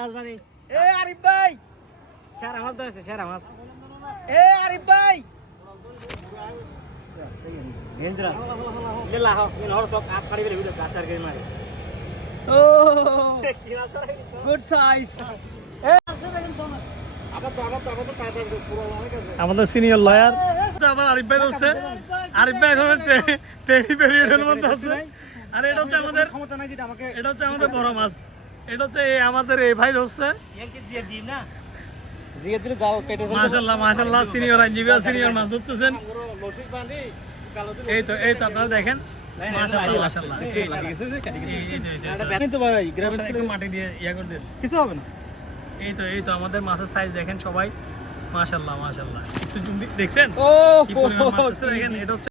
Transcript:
রাজধানী এ আরিফ ভাই সেরা মাছ ধরেছে সেরা মাছ এ আরিফ ভাই ও গুড সাইজ আমাদের সিনিয়র লয়ার আবার আরিফ ভাই হচ্ছে আরিফ ভাই এখন ট্রেনিং পিরিয়ডের মধ্যে আছে আর এটা হচ্ছে আমাদের ক্ষমতা নাই যেটা আমাকে এটা হচ্ছে আমাদের বড় মাছ এটা হচ্ছে আমাদের এই ভাই ধরছে জিয়ে দিলে যাও কেটে মাশাআল্লাহ মাশাআল্লাহ সিনিয়র আইনজীবী সিনিয়র মাছ ধরতেছেন এই তো আপনারা দেখেন মাশাআল্লাহ মাশাআল্লাহ তো ভাই গ্রামের ছেলে মাটি দিয়ে ইয়া করে দেন কিছু হবে না এই তো আমাদের মাছের সাইজ দেখেন সবাই মাশাআল্লাহ মাশাআল্লাহ একটু দেখছেন ও কি পরিমাণ মাছ আছে দেখেন এটা হচ্ছে